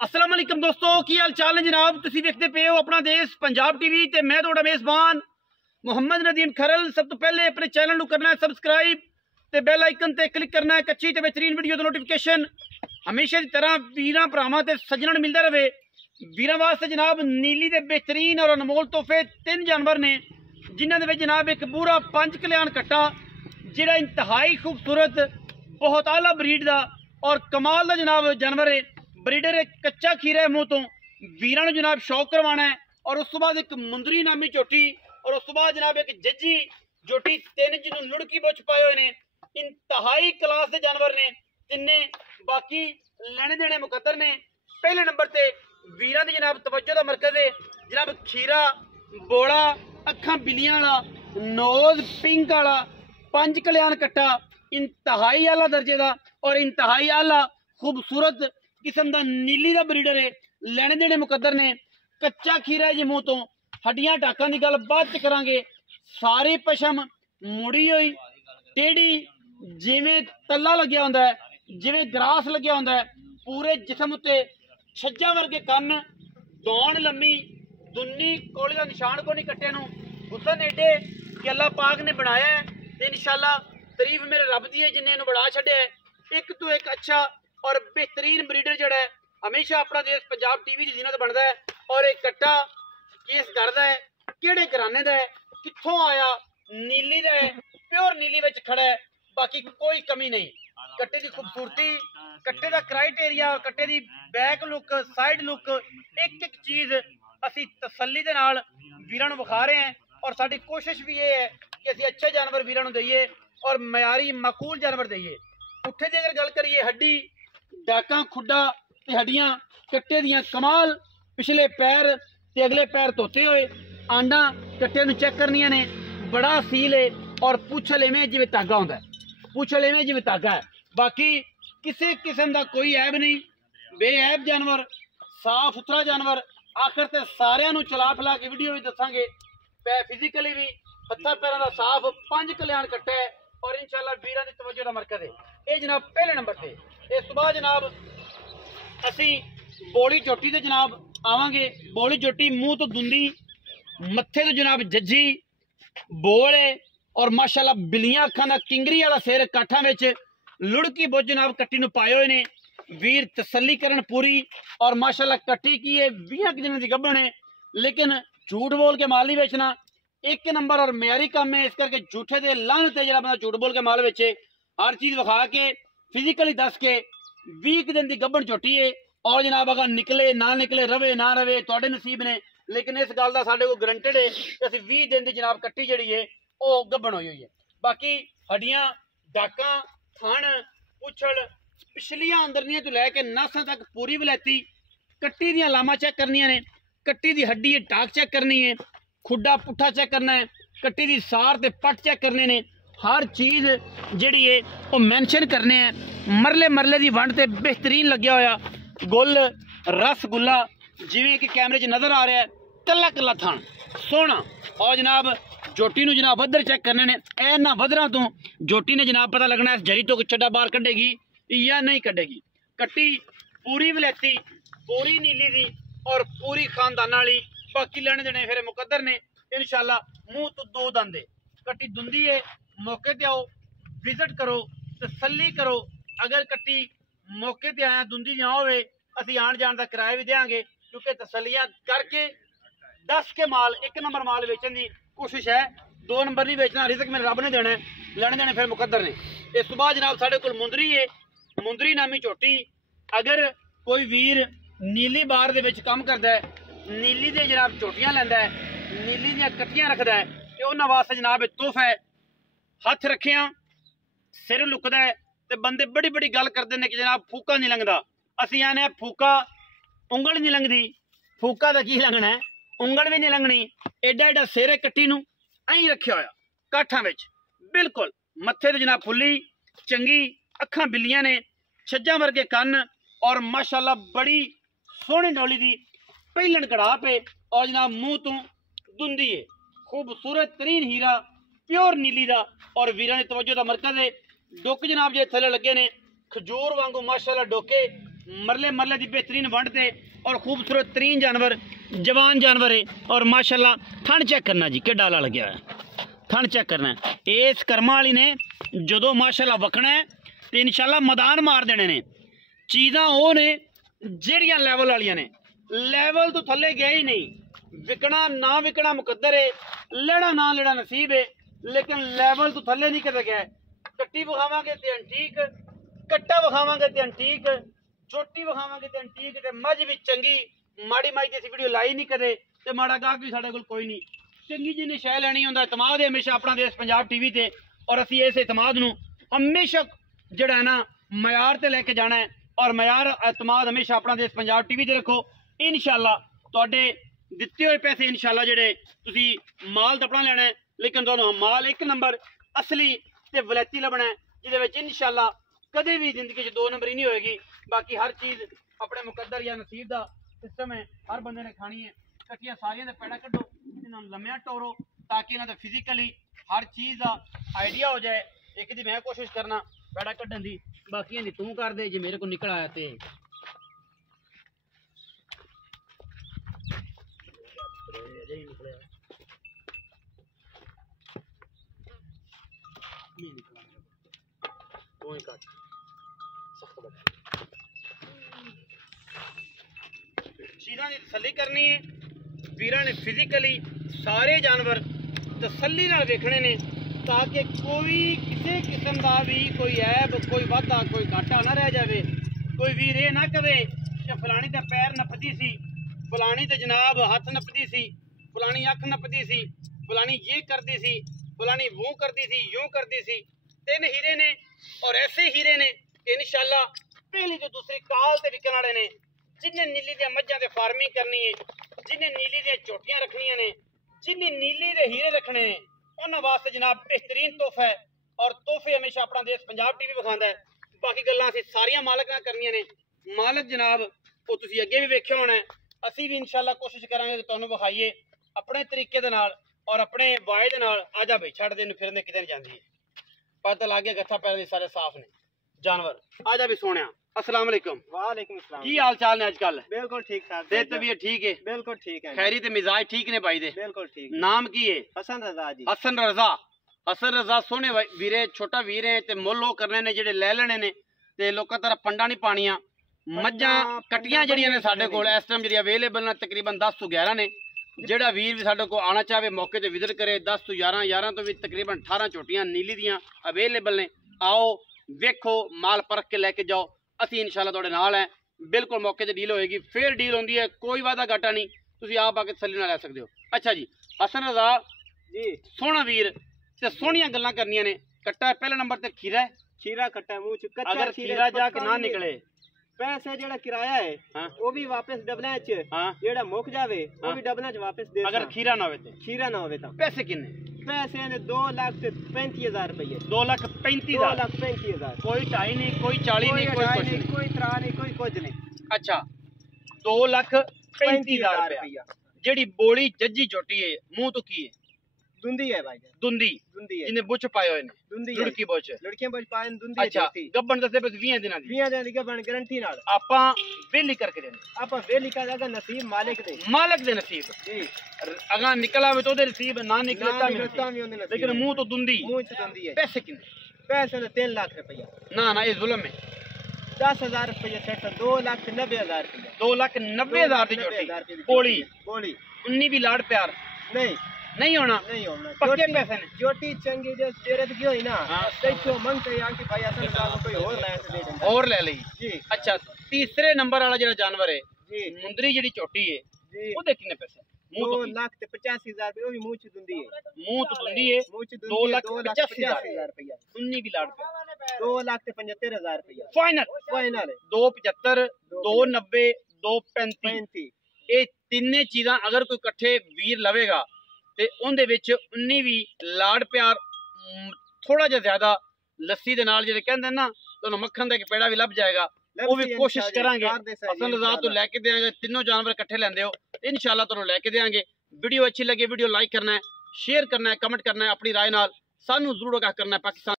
अस्सलाम वालेकुम दोस्तों, की हाल चाल है जनाब। तुसीं देखते पे हो अपना देश पंजाब टीवी ते मैं तुहाडा मेज़बान मुहम्मद नदीम खरल। सब तो पहले अपने चैनल करना है सबसक्राइब ते बैल आइकन ते क्लिक करना है कच्ची ते बेहतरीन वीडियो दी नोटिफिकेशन हमेशा की तरह वीरां भरावां ते सज्जणां मिलता रहे। वीरां वास्ते जनाब नीली दे बेहतरीन और अनमोल तोहफे 3 जानवर ने, जिन्हां दे विच जनाब एक पूरा 5 कल्याण कट्टा जिहड़ा इंतहाई खूबसूरत बहुत आला ब्रीड का और कमाल का जनाब जानवर है। ब्रीडर एक कच्चा खीरा है मुँह तो वीरां नूं जनाब शौक करवाना है। और उस तो बाद एक मुंदरी नामी झोटी और उस तो बाद जनाब एक जज्जी झोटी, 3 जिन्होंने लुड़की बुछ पाए हुए ने। इंतहाई क्लास के जानवर ने तिन्ने, बाकी लेने देने मुकद्दर ने। पहले नंबर ते वीरां दी जनाब तवज्जो का मरकज है जनाब खीरा बोला अखां बिलियां वाला नोज पिंक वाला 5 कल्याण कट्टा इंतहाई आला दर्जे का और इंतहाई आला खूबसूरत किस्म का नीली का ब्रीडर है। लेने देने मुकद्दर ने। कच्चा खीरा है जी मुँह तो, हड्डियां टाकां की गल बाद च करांगे। सारी पशम मुड़ी हुई टेढ़ी जिवें तला लग्या हुंदा है, जिवें ग्रास लग्या हुंदा है। पूरे जिस्म उत्ते छज्जा वर्गे कन्न, दौड़ लम्मी, दुन्नी कोले का निशान को नहीं कट्टे नूं। हुसन एडे कि अल्लाह पाक ने बनाया है ते इंशाअल्लाह तारीफ मेरे रब दी है जिन्हें इन्हूं बढ़ा छड्डिया है। एक तो एक अच्छा और बेहतरीन ब्रीडर जड़ा है हमेशा अपना देश पंजाब टीवी की जीनत बनता है। और एक कट्टा केस करता है किहड़े घराने का है, कित्थों आया, नीली का है, प्योर नीली विच खड़ा है, बाकी कोई कमी नहीं। कट्टे की खूबसूरती, कट्टे का क्राइटेरिया, कट्टे की बैक लुक, साइड लुक, एक एक चीज़ असी तसल्ली दे नाल वीरां नूं विखा रहे हैं। और साडी कोशिश भी ये है कि असी अच्छे जानवर वीरां नूं दईए और मयारी माकूल जानवर दईए। पुट्ठे की अगर गल करिए, हड्डी डाका खुड्डा ते हड्डियां कट्टे दियां कमाल, पिछले पैर ते अगले पैर धोते हुए, आंडा कट्टे नूं चेक करनियां ने, बड़ा सील है। और पुछल इवें जिवें धागा होंदा है, पुछल इवें जिवें धागा है। बाकी किसी किस्म का कोई ऐब नहीं, बेऐब जानवर, साफ सुथरा जानवर। आखिर ते सारिਆਂ ਨੂੰ चला फिला के वीडियो भी दसांगे। फिजिकली भी हत्था पैरों का साफ 5 कल्याण कट्टा है और इंशाअल्लाह वीरां दी तवज्जो दा मरकज है। ये जनाब पहले नंबर ते। इस तो बाद जनाब असी बोली चोटी ते जनाब आवांगे। बोली चोटी मुँह तो दुंदी, मत्थे तो जनाब जज्जी बोले और माशाअल्लाह बिलियां अखां दा किंगरी वाला सिर, काठां विच लुड़की बुझ जनाब कट्टी नूं पाए हुए ने। वीर तसल्ली करन पूरी। और माशाअल्लाह कट्टी की है 20 दिनों की गब्बण है, लेकिन झूठ बोल के माल नहीं बेचना। एक नंबर और मयारी काम है, इस करके झूठे दे लानत है जिहड़ा बंदा झूठ बोल के माल बेचे। हर चीज़ विखा के फिजिकली दस के 20 दिन की गब्बण झोटी है। और जनाब अगर निकले ना निकले, रवे ना रवे, तुहाडे नसीब ने, लेकिन इस गल का साडे कोल गरंटेड है कि असीं 20 दिन की जनाब कट्टी जिहड़ी है वो गब्बण होई हुई है। बाकी हड्डियां डाकां थण पुछल पिछलियां अंदरनियां तो लैके नसां तक पूरी वलैती। कट्टी दियां लामां चेक करनियां ने, कट्टी दी हड्डी टाक चेक करनी है, खुड्डा पुट्ठा चेक करना है, कट्टी दी सार ते पट चेक करने ने। हर चीज़ जिहड़ी है वो मैंशन करने हैं। मरले मरले की वंड ते बेहतरीन लग्या होया गुल रसगुल्ला जिवें कि कैमरे च नज़र आ रहा है, कला कला थान सोहना। और जनाब जोटी नूं जनाब वधर चेक करने ने। इन्हां वधरां तो जोटी ने जनाब पता लगना है जरी तो चड्डा बाहर कढ़ेगी या नहीं कढ़ेगी। कट्टी पूरी वलैती, पूरी नीली दी और पूरी खानदान वाली। बाकी लेने देने फिर मुकद्दर ने इंशाअल्लाह। मुँह तो 2 दंद है, कट्टी दुंदी है। मौके ते आओ, विजिट करो, तसल्ली करो। अगर कट्टी मौके ते आया दुंदी ना होवे, असी आन जान का किराया भी देंगे, क्योंकि तसल्लियां करके 10 के माल 1 नंबर माल बेचने की कोशिश है। 2 नंबर नहीं बेचना, रिजक मेरे रब ने देना है, लेने देने फिर मुकद्दर ने। इस तो बाद जनाब साढ़े कोल मुंदरी है, मुंदरी नामी झोटी। अगर कोई वीर नीली बार दे विच काम करता है, नीली दे जनाब झोटियां लैंदा है, नीली दियां कट्टियां रखता है, तो उन्हां वास्ते जनाब तोहफा है। हथ रखिया सिर लुकदा है ते बंदे बड़ी बड़ी गल करते हैं कि जनाब फूका नहीं लंघदा। असीं आने फूका उंगल नहीं लंघदी, फूका का की लंघना है, उंगल भी नहीं लंघनी। एडा एडा सिर कट्टी नूं ऐं रखिया होया काठां विच बिल्कुल। मत्थे ते जनाब फुल्ली चंगी, अखां बिल्लियां ने, छज्जा वर्गे कन्न और माशाअल्लाह बड़ी सोहनी डोली दी पहलन कड़ाप है। और जनाब मुँह तो दुंदी है, खूबसूरत तरीन हीरा प्योर नीली का और वीरां दी तवज्जो दा मरकज है। डुक जनाब जे थले लगे ने खजूर वांगू माशाअल्लाह डोके मरले मरले की बेहतरीन वंड थे और खूबसूरत तरीन जानवर जवान जानवर है। और माशाल्लाह थन चेक करना जी कि डाला लग्या है, थन चेक करना है। इस कर्मा वाली ने जदों माशाल्लाह वकना है तो इंशाल्लाह मैदान मार देने ने। चीज़ां वो ने ਜਿਹੜੀਆਂ ਲੈਵਲ वालियां ने, ਲੈਵਲ तो थले गए ही नहीं। विकना ना विकना मुकद्दर है, लेड़ा ना लेड़ा नसीब है, लेकिन ਲੈਵਲ तो थले नहीं कदे गया। कट्टी विखावांगे तो एंटीक, कट्टा विखावांगे तो एंटीक, चोटी विखावांगे तो एंटीक, ते मझ भी चंगी। माड़ी माड़ी ते वीडियो लाई नहीं कदे, ते माड़ा गाहक भी साडे कोल कोई नहीं। चंगी जिन्हें शै लैनी हुंदा इतमाद है हमेशा अपना देश पंजाब टीवी ते, और असी इस इतमाद नूं हमेशा जिहड़ा है ना मयार ते लेके जाना है। और मयार इतमाद हमेशा अपना देश पंजाब टीवी ते रखो। इंशाल्लाह तुहाडे दिते हुए पैसे इंशाल्लाह जिहड़े तुसी माल तो अपना लेना है, लेकिन तुहानूं माल एक नंबर असली ते वलैती लभना है, जिहदे विच इंशाल्लाह कदे भी जिंदगी च दो नंबरी नहीं होएगी। बाकी हर चीज़ अपने मुकद्दर या नसीब का सिस्टम है, हर बंदे ने खानी है। कट्टियां सारियां दे पैड़ा कड्डो, इन्हां नूं लम्मिया टोरो, ताकि इन्हां दे फिजिकली हर चीज़ का आइडिया हो जाए। एक दी मैं कोशिश करना पैड़ा कड्डन दी, बाकी दी तू कर दे जे मेरे को निकल आया ते। चीज़ां की तसल्ली करनी है। वीरां ने फिजिकली सारे जानवर तसल्ली नाल वेखने ने, ताकि कोई किसी किस्म का भी कोई ऐब, कोई वाधा, कोई घाटा ना रह जाए। कोई वीर ये ना कहे कि फलानी का पैर नपदी सी, फलानी तो जनाब हथ नपदी सी, फलानी अख नपदी सी, फलानी ये करती सी, फलानी वो करती सी, यूं करती सी। 3 हीरे ने, और ऐसे हीरे ने इंशाल्लाह पहली तो दूसरी काल ते विकण वाले ने। जिन्हें नीली दियां मझां ते फार्मिंग करनी है, जिन्हें नीली दियां चोटियां रखनियां ने, जिन्हें नीली दे हीरे रखने ने, उन्हां वास्ते जनाब बेहतरीन तोहफा है। और तोहफे हमेशा अपना देश पंजाब टीवी विखांदा है। बाकी गल्लां असीं सारियां मालक नाल करनियां ने। मालक जनाब वो तुसीं अगे भी वेख्या होना है, असीं भी इंशाल्लाह कोशिश करांगे कि तुहानूं विखाईए अपने तरीके दे नाल और अपने वाय दे नाल। आजा भाई छड़ दे फिरने किते नहीं जांदी, पता लग गया गत्था पैर सारे साफ ने जानवर। आजा भी सोनिया, अस्सलाम वालेकुम। वालेकुम सलाम। की हाल चाल ने आजकल? बिल्कुल ठीक ठाक। सेहत तबीयत ठीक है? बिल्कुल ठीक है। खैरी ते मिजाज ठीक ने भाई दे? बिल्कुल ठीक। नाम की है? हसन रजा जी। हसन रजा। हसन रजा सोने वीरे, छोटा वीर है ते मुल ओ करने ने जेडे ले लेने ने, ते लोकां तरह पंडा नहीं पानियां। मज्जां कट्टियां जड़ियां ने साडे कोल इस टाइम जेडी अवेलेबल ने तकरीबन 10 तो 11 ने। जेड़ा वीर भी साडे को आना चाहे मौके ते विजिट करे। 10 तो 11, 11 तो भी तकरीबन 18 झोटियां नीली दियां अवेलेबल ने। आओ वेखो, माल परख के लेके जाओ। असी इंशाल्लाह तुहाडे नाल है, बिल्कुल मौके ते डील होएगी। फेयर डील होंदी है, कोई वादा घाटा नहीं, तुसीं आप आके तसल्ली नाल लै सकदे हो। अच्छा जी हसन रजा जी, सोहना वीर ते सोहणियां गल्लां करनियां ने। कट्टा पहले नंबर ते खीरा है, खीरा कट्टा मुंह च कच्चा। अगर खीरा जाके ना निकले पैसे जेड़ा किराया है हाँ, वो भी वापस डबला च, हाँ, जेड़ा मुक जावे वो हाँ, भी डबला च वापस दे। अगर खीरा ना होवे ते खीरा ना होवे ता पैसे किन्ने? पैसे ने 2,35,000 रुपये। 2,35,000। 2,35,000। कोई 2.5 नहीं, कोई 40 नहीं, कोई कुछ नहीं। कोई त्रा नहीं, कोई कुछ नहीं। अच्छा 2,35,000 रुपया। जेड़ी बोली जज्जी चोटी है, मुंह तो की है? दुंदी है भाई, दुंदी। दुंदी है। जिन्हें बुच पाए हुए ने, दुंदी है। लुड़की बुच। लड़कियां बच पाए दुंदी है। अच्छा गब्बन दसे बस 20 दिनां दी। 20 दिन की गबन गारंटी नाल आपां वेली करके देने। आपा वेली का अगर नसीब मालिक दे। मालिक दे नसीब जी। अगर निकला हुए तो दे नसीब, ना निकले ना ता निकलता भी उन्हें नसीब। लेकिन मुंह तो दुंदी। मुंह च दुंदी है। पैसे किन्ने? पैसे ने 3 लाख रुपया। ना ना ये जुल्म है। 10,000 रुपया सेट, 2,90,000 रुपया। 2,90,000 दी चोटी बोली। बोली 19 भी लाड़ प्यार नहीं नहीं होना। नहीं होना। पक्के पैसे ने। जोटी चंगी जो जेरत की होई ना, हाँ। देखो मन से आंटी भाई असल में कोई और लाइन से दे देंगे। और ले ली जी अच्छा तीसरे नंबर वाला जेड़ा जानवर है जी मुंदरी जेड़ी चोटी है जी। वो कितने पैसे? मुंह तो 2,85,000 रुपया। वो भी मुंह च दुंदी है। मुंह तो दुंदी है। मुंह च दुंदी 2,85,000 रुपया। 19 भी लाड़ प्यार। 2,75,000 रुपया फाइनल फाइनल है। 2,75, 2,90, 2,35 35 ये तीने चीज़ां अगर कोई इकट्ठे वीर लवेगा ते उनदे विच 19 भी लाड़ प्यार, थोड़ा जिहा ज्यादा लस्सी दे नाल जेह्ड़े कहंदे ना तुहानूं मक्खन दा इक पेड़ा भी लभ जाएगा। वो भी कोशिश करांगे असल रजा तो लैके देंगे। तीनों जानवर इकट्ठे लेंदे हो इंशाल्लाह तुहानूं लैके देंगे। वीडियो अच्छी लगे वीडियो लाइक करना है, शेयर करना है, कमेंट करना है, अपनी राय नाल सानूं जरूर आगाह करना है। पाकिस्तान